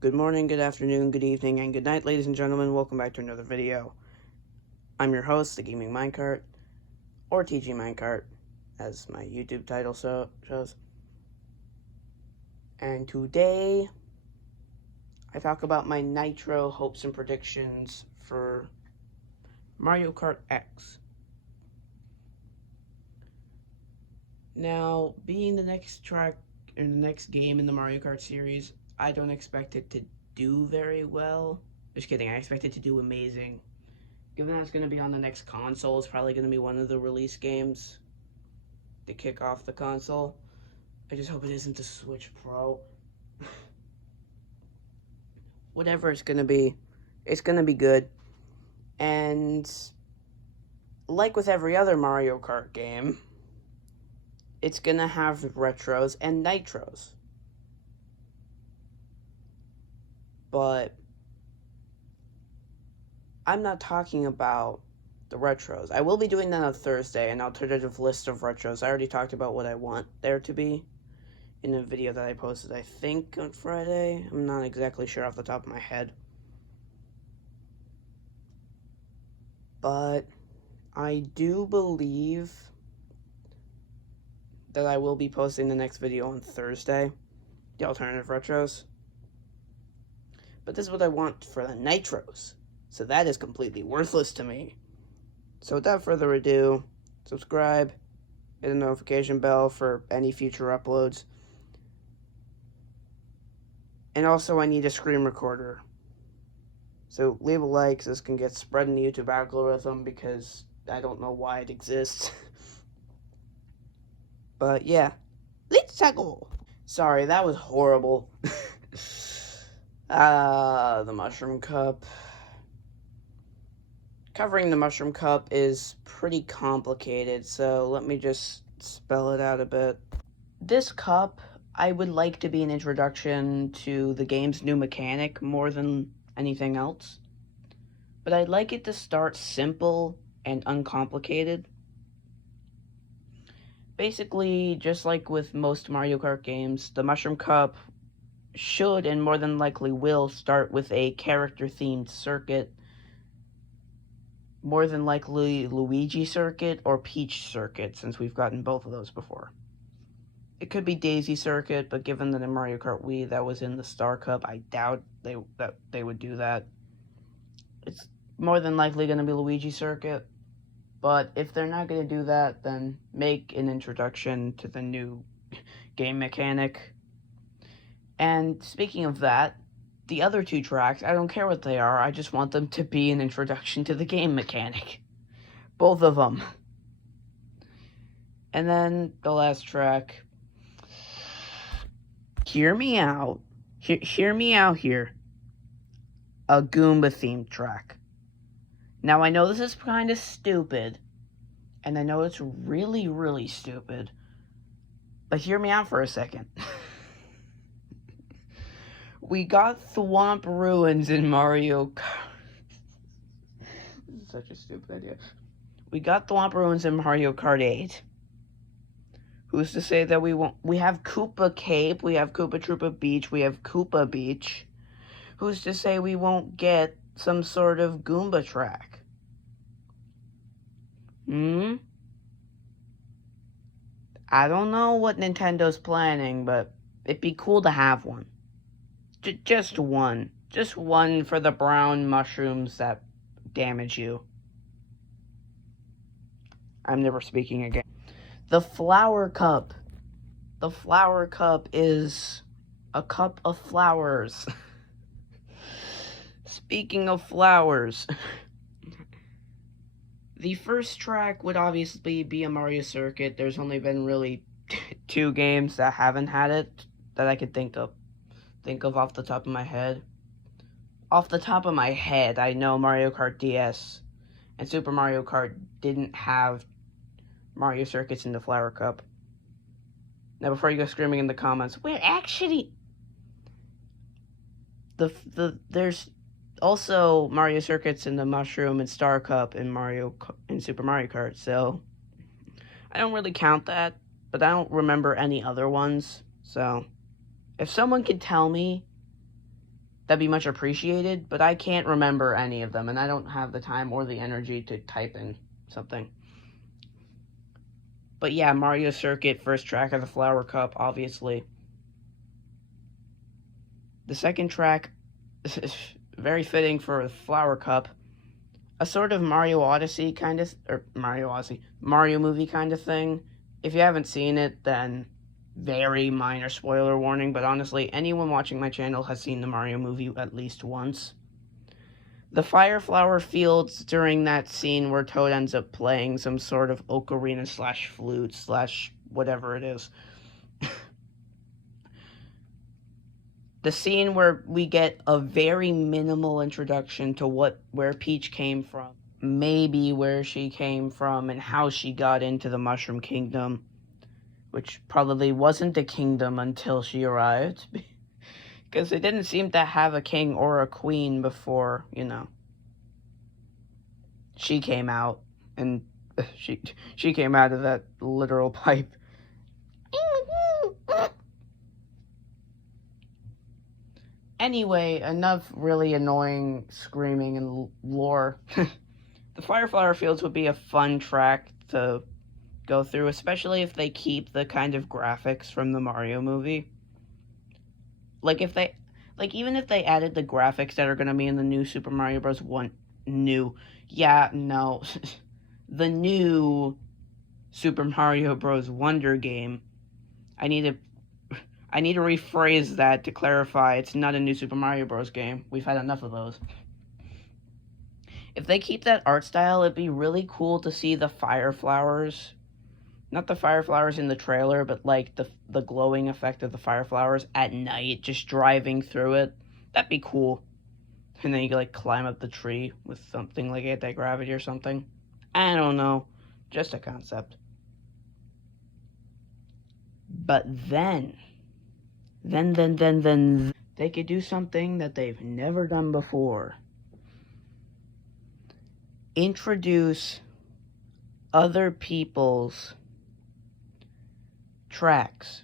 Good morning, good afternoon, good evening, and good night, ladies and gentlemen. Welcome back to another video. I'm your host, the Gaming Minecart, or TG Minecart, as my YouTube title shows. And today, I talk about my Nitro hopes and predictions for Mario Kart X. Now, being the next track, or the next game in the Mario Kart series, I don't expect it to do very well. Just kidding, I expect it to do amazing. Given that it's going to be on the next console, it's probably going to be one of the release games to kick off the console. I just hope it isn't the Switch Pro. Whatever it's going to be good. And like with every other Mario Kart game, it's going to have retros and nitros. But I'm not talking about the retros. I will be doing that on Thursday, an alternative list of retros. I already talked about what I want there to be in a video that I posted, I think, on Friday. I'm not exactly sure off the top of my head. But I do believe that I will be posting the next video on Thursday, the alternative retros. But this is what I want for the nitros. So that is completely worthless to me. So without further ado, subscribe, hit the notification bell for any future uploads. And also I need a screen recorder. So leave a like so this can get spread in the YouTube algorithm because I don't know why it exists. But yeah, let's go. Sorry, that was horrible. The Mushroom Cup. Covering the Mushroom Cup is pretty complicated, so let me just spell it out a bit. This cup, I would like to be an introduction to the game's new mechanic more than anything else. But I'd like it to start simple and uncomplicated. Basically, just like with most Mario Kart games, the Mushroom Cup should and more than likely will start with a character-themed circuit. More than likely Luigi Circuit or Peach Circuit, since we've gotten both of those before. It could be Daisy Circuit, but given that in Mario Kart Wii that was in the Star Cup, I doubt they would do that. It's more than likely going to be Luigi Circuit, but if they're not going to do that, then make an introduction to the new game mechanic. And speaking of that, the other two tracks, I don't care what they are, I just want them to be an introduction to the game mechanic. Both of them. And then the last track. Hear me out. Hear me out here. A Goomba-themed track. Now, I know this is kind of stupid, and I know it's really, really stupid, but hear me out for a second. We got Thwomp Ruins in Mario Kart. This is such a stupid idea. We got Thwomp Ruins in Mario Kart 8. Who's to say that we won't? We have Koopa Cape, we have Koopa Troopa Beach, we have Koopa Beach. Who's to say we won't get some sort of Goomba track? I don't know what Nintendo's planning, but it'd be cool to have one. Just one. Just one for the brown mushrooms that damage you. I'm never speaking again. The Flower Cup. The Flower Cup is a cup of flowers. Speaking of flowers, the first track would obviously be a Mario Circuit. There's only been really 2 games that haven't had it that I could think of off the top of my head. Off the top of my head, I know Mario Kart DS and Super Mario Kart didn't have Mario Circuits in the Flower Cup. Now, before you go screaming in the comments, we're actually... There's also Mario Circuits in the Mushroom and Star Cup in Super Mario Kart, so I don't really count that, but I don't remember any other ones, so if someone could tell me that'd be much appreciated, but I can't remember any of them, and I don't have the time or the energy to type in something. But yeah, Mario Circuit, first track of the Flower Cup, obviously. The second track is very fitting for the Flower Cup. A sort of Mario Odyssey kind of, or Mario movie kind of thing. If you haven't seen it, then very minor spoiler warning, but honestly, anyone watching my channel has seen the Mario movie at least once. The Fire Flower Fields during that scene where Toad ends up playing some sort of ocarina slash flute slash whatever it is. The scene where we get a very minimal introduction to where Peach came from, maybe where she came from and how she got into the Mushroom Kingdom, which probably wasn't a kingdom until she arrived, because it didn't seem to have a king or a queen before, you know, she came out, and she came out of that literal pipe. Anyway, enough really annoying screaming and lore. The Fire Flower Fields would be a fun track to go through, especially if they keep the kind of graphics from the Mario movie. Like, even if they added the graphics that are going to be in the new Super Mario Bros. The new Super Mario Bros. Wonder game. I need to rephrase that to clarify it's not a new Super Mario Bros. Game. We've had enough of those. If they keep that art style, it'd be really cool to see the fire flowers. Not the fire flowers in the trailer, but like the glowing effect of the fire flowers at night, just driving through it. That'd be cool. And then you could like climb up the tree with something like anti-gravity or something. I don't know. Just a concept. But then they could do something that they've never done before. Introduce other people's tracks,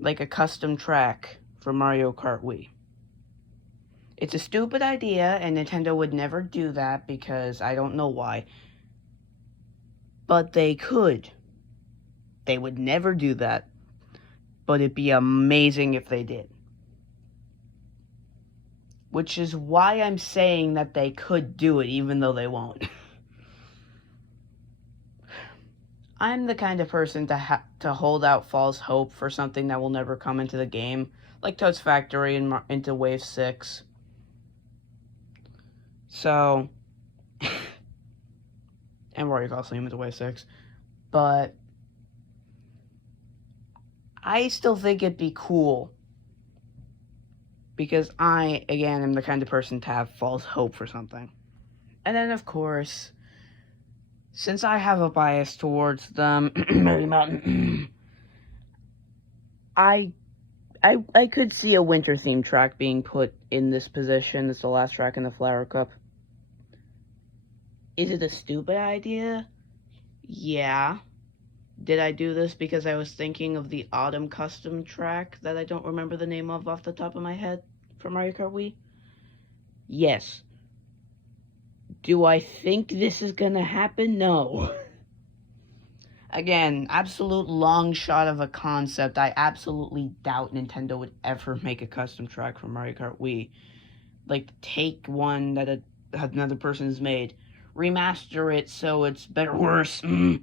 like a custom track for Mario Kart Wii. It's a stupid idea, and Nintendo would never do that because I don't know why. But they could. They would never do that. But it'd be amazing if they did. Which is why I'm saying that they could do it, even though they won't. I'm the kind of person to hold out false hope for something that will never come into the game, like Toad's Factory and into Wave 6. So, and Mario Kart into Wave 6. But I still think it'd be cool, because I, again, am the kind of person to have false hope for something. And then, of course, since I have a bias towards them, I could see a winter theme track being put in this position as the last track in the Flower Cup. Is it a stupid idea? Yeah. Did I do this because I was thinking of the Autumn custom track that I don't remember the name of off the top of my head for Mario Kart Wii? Yes. Do I think this is gonna happen? No. Again, absolute long shot of a concept. I absolutely doubt Nintendo would ever make a custom track for Mario Kart Wii. Like, take one that another person has made, remaster it so it's better or worse, and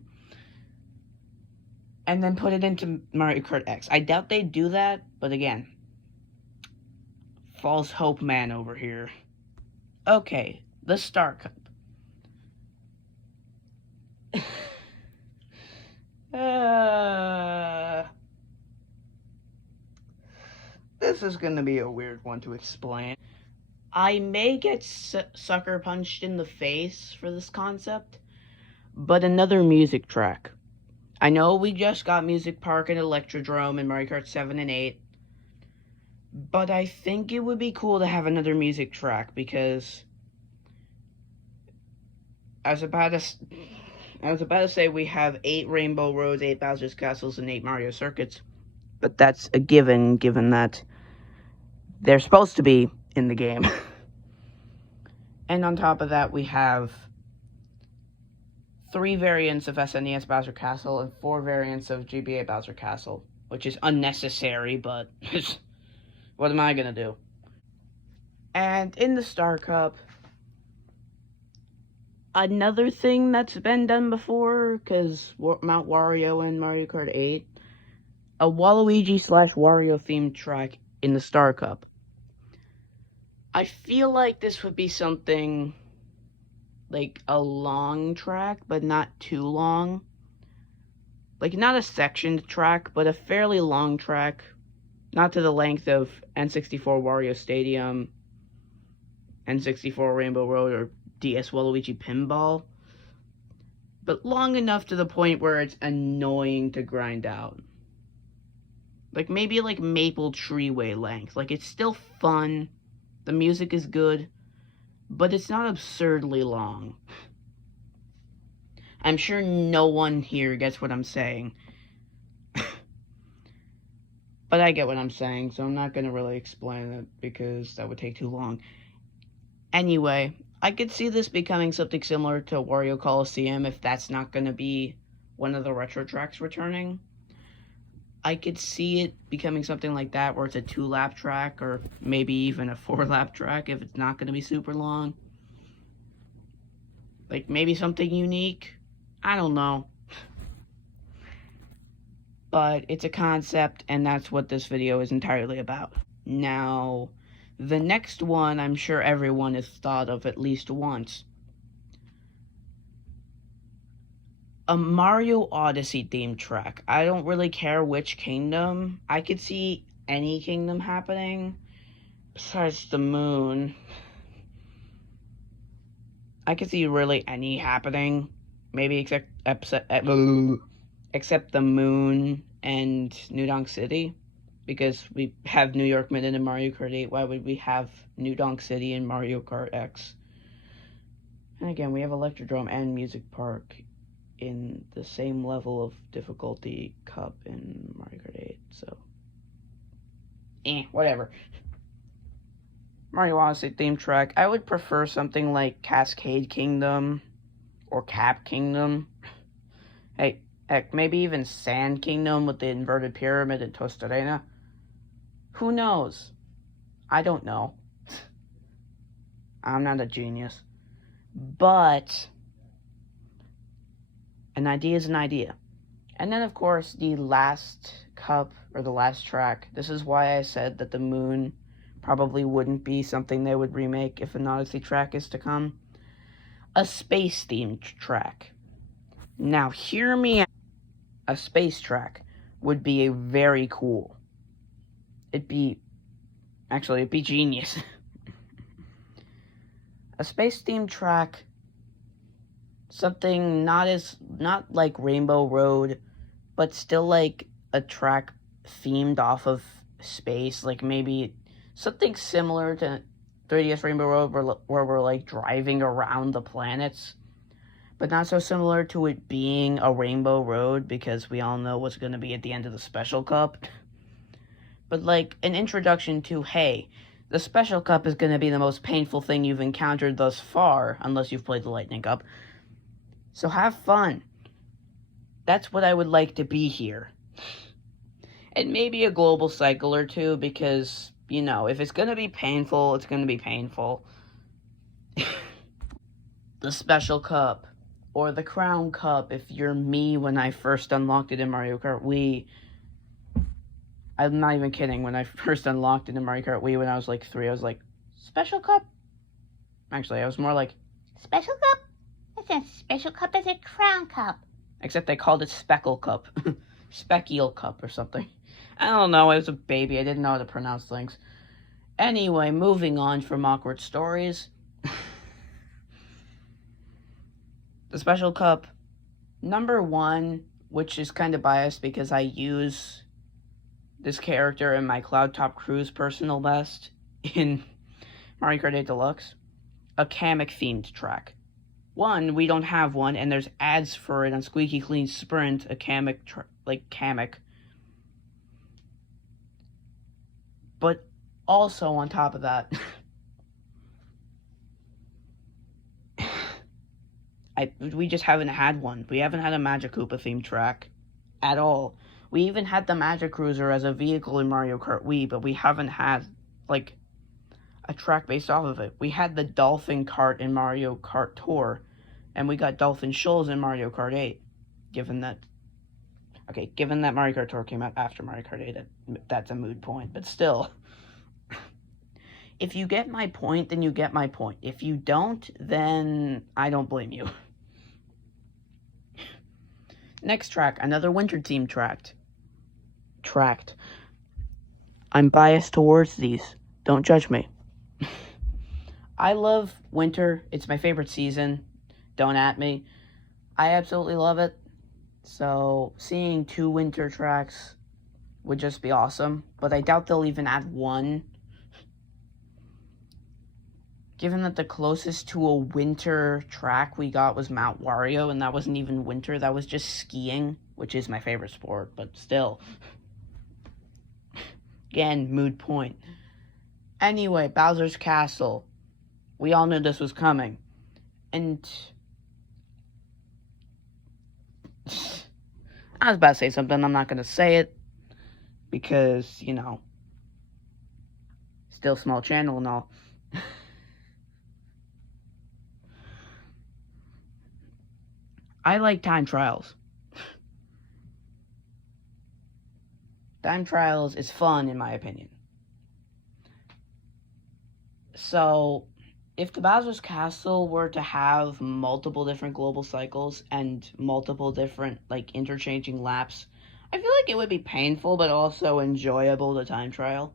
then put it into Mario Kart X. I doubt they'd do that, but again, false hope man over here. Okay, the Star Cup. This is going to be a weird one to explain. I may get sucker punched in the face for this concept, but another music track. I know we just got Music Park and Electrodrome in Mario Kart 7 and 8, but I think it would be cool to have another music track, because I was about to say we have 8 Rainbow Roads, 8 Bowser's Castles, and 8 Mario Circuits, but that's a given that there's supposed to be in the game. And on top of that, we have 3 variants of SNES Bowser Castle and 4 variants of GBA Bowser Castle, which is unnecessary, but what am I gonna do? And in the Star Cup, another thing that's been done before, because Mount Wario and Mario Kart 8, a Waluigi/Wario themed track in the Star Cup. I feel like this would be something like a long track, but not too long. Like, not a sectioned track, but a fairly long track. Not to the length of N64 Wario Stadium, N64 Rainbow Road, or DS Waluigi Pinball. But long enough to the point where it's annoying to grind out. Like, maybe like Maple Treeway length. Like, it's still fun. The music is good. But it's not absurdly long. I'm sure no one here gets what I'm saying. But I get what I'm saying, so I'm not going to really explain it because that would take too long. Anyway, I could see this becoming something similar to Wario Coliseum if that's not going to be one of the retro tracks returning. I could see it becoming something like that where it's a 2-lap track or maybe even a 4-lap track if it's not going to be super long. Like, maybe something unique? I don't know. But it's a concept, and that's what this video is entirely about. Now, the next one I'm sure everyone has thought of at least once. A Mario Odyssey themed track. I don't really care which kingdom. I could see any kingdom happening besides the moon. I could see really any happening. Maybe except the moon and New Donk City. Because we have New York Minute in Mario Kart 8. Why would we have New Donk City in Mario Kart X? And again, we have Electrodrome and Music Park in the same level of difficulty cup in Mario Kart 8, so whatever. Mario Odyssey theme track, I would prefer something like Cascade Kingdom or Cap Kingdom. Hey, heck, maybe even Sand Kingdom with the inverted pyramid and Tostarena. Who knows? I don't know. I'm not a genius. But an idea is an idea. And then, of course, the last cup, or the last track. This is why I said that the moon probably wouldn't be something they would remake if an Odyssey track is to come. A space-themed track. Now, hear me out. A space track would be very cool. It'd be genius. A space-themed track, something not like Rainbow Road, but still like a track themed off of space, like maybe something similar to 3DS Rainbow Road where we're like driving around the planets, but not so similar to it being a Rainbow Road because we all know what's going to be at the end of the Special Cup. But like an introduction to, hey, the Special Cup is going to be the most painful thing you've encountered thus far, unless you've played the Lightning Cup. So have fun. That's what I would like to be here. And maybe a global cycle or two, because, you know, if it's going to be painful, it's going to be painful. The Special Cup, or the Crown Cup, if you're me when I first unlocked it in Mario Kart Wii. I'm not even kidding, when I first unlocked it in Mario Kart Wii when I was like 3, I was like, Special Cup? Actually, I was more like, Special Cup? It's a Special Cup, it's a Crown Cup. Except they called it Speckle Cup. Speckle Cup or something. I don't know, I was a baby, I didn't know how to pronounce things. Anyway, moving on from awkward stories. The Special Cup, number 1, which is kind of biased because I use this character in my Cloud Top Cruise personal best in Mario Kart 8 Deluxe, a Kamek themed track. One, we don't have one, and there's ads for it on Squeaky Clean Sprint, a Kamek, Kamek. But also on top of that, We just haven't had one. We haven't had a Magic Koopa themed track at all. We even had the Magic Cruiser as a vehicle in Mario Kart Wii, but we haven't had like a track based off of it. We had the Dolphin Kart in Mario Kart Tour, and we got Dolphin Shoals in Mario Kart 8. Given that Mario Kart Tour came out after Mario Kart 8, that's a moot point. But still, if you get my point, then you get my point. If you don't, then I don't blame you. Next track, another winter theme tracked. I'm biased towards these. Don't judge me. I love winter. It's my favorite season. Don't at me. I absolutely love it. So seeing 2 winter tracks would just be awesome. But I doubt they'll even add one. Given that the closest to a winter track we got was Mount Wario, and that wasn't even winter, that was just skiing, which is my favorite sport, but still. Again, moot point. Anyway, Bowser's Castle. We all knew this was coming. And I was about to say something, I'm not going to say it, because, still small channel and all. I like time trials. Time trials is fun, in my opinion. So, if the Bowser's Castle were to have multiple different global cycles and multiple different, interchanging laps, I feel like it would be painful, but also enjoyable to time trial.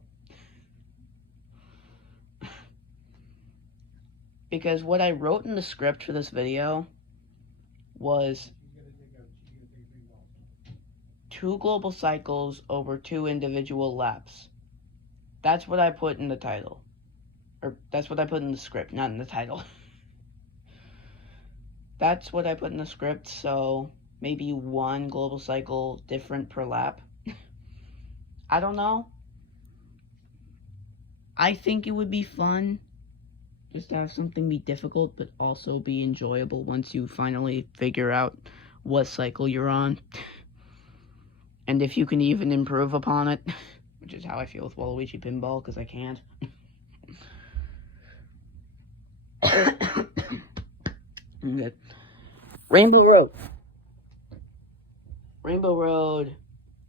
Because what I wrote in the script for this video was 2 global cycles over 2 individual laps. That's what I put in the title. Or, that's what I put in the script, not in the title. That's what I put in the script, so maybe 1 global cycle different per lap. I don't know. I think it would be fun just to have something be difficult, but also be enjoyable once you finally figure out what cycle you're on. And if you can even improve upon it, which is how I feel with Waluigi Pinball, because I can't. Good. Rainbow Road. Rainbow Road,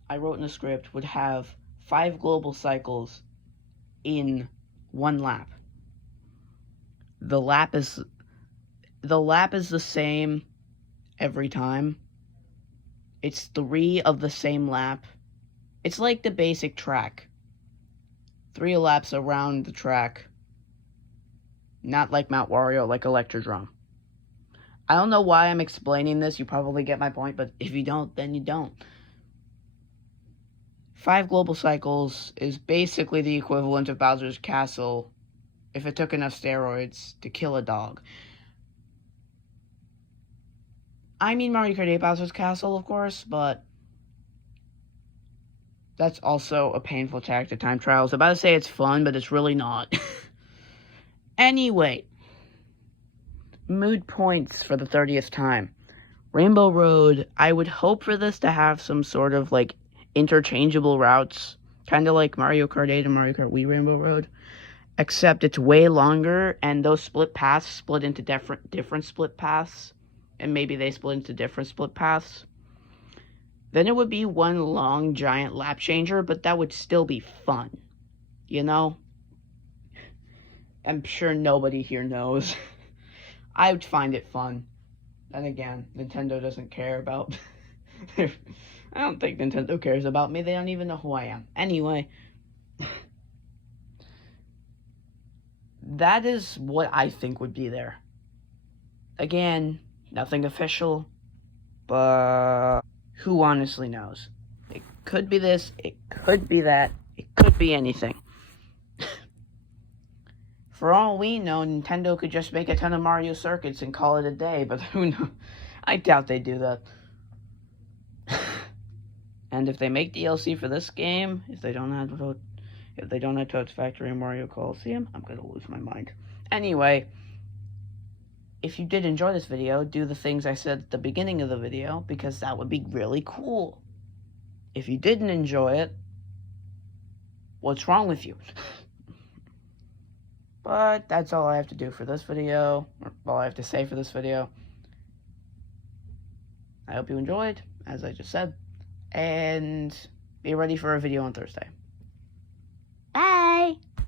I wrote in the script, would have 5 global cycles in 1 lap. The lap is the same every time. It's 3 of the same lap. It's like the basic track. 3 laps around the track. Not like Mount Wario, like Electrodrome. I don't know why I'm explaining this. You probably get my point, but if you don't, then you don't. 5 global cycles is basically the equivalent of Bowser's Castle if it took enough steroids to kill a dog. I mean Mario Kart 8 Bowser's Castle, of course, but that's also a painful track to time trial. I was about to say it's fun, but it's really not. Anyway, mood points for the 30th time. Rainbow Road, I would hope for this to have some sort of, interchangeable routes, kind of like Mario Kart 8 and Mario Kart Wii Rainbow Road, except it's way longer, and those split paths split into different split paths, and maybe they split into different split paths. Then it would be 1 long, giant lap changer, but that would still be fun, I'm sure nobody here knows. I would find it fun. Then again, Nintendo doesn't care about... I don't think Nintendo cares about me. They don't even know who I am. Anyway, that is what I think would be there. Again, nothing official, but who honestly knows? It could be this, it could be that, it could be anything. For all we know, Nintendo could just make a ton of Mario circuits and call it a day, but who knows? I doubt they do that. And if they make DLC for this game, if they don't add Toad's Factory and Mario Coliseum, I'm gonna lose my mind. Anyway, if you did enjoy this video, do the things I said at the beginning of the video, because that would be really cool. If you didn't enjoy it, what's wrong with you? But that's all I have to do for this video, or all I have to say for this video. I hope you enjoyed, as I just said, and be ready for a video on Thursday.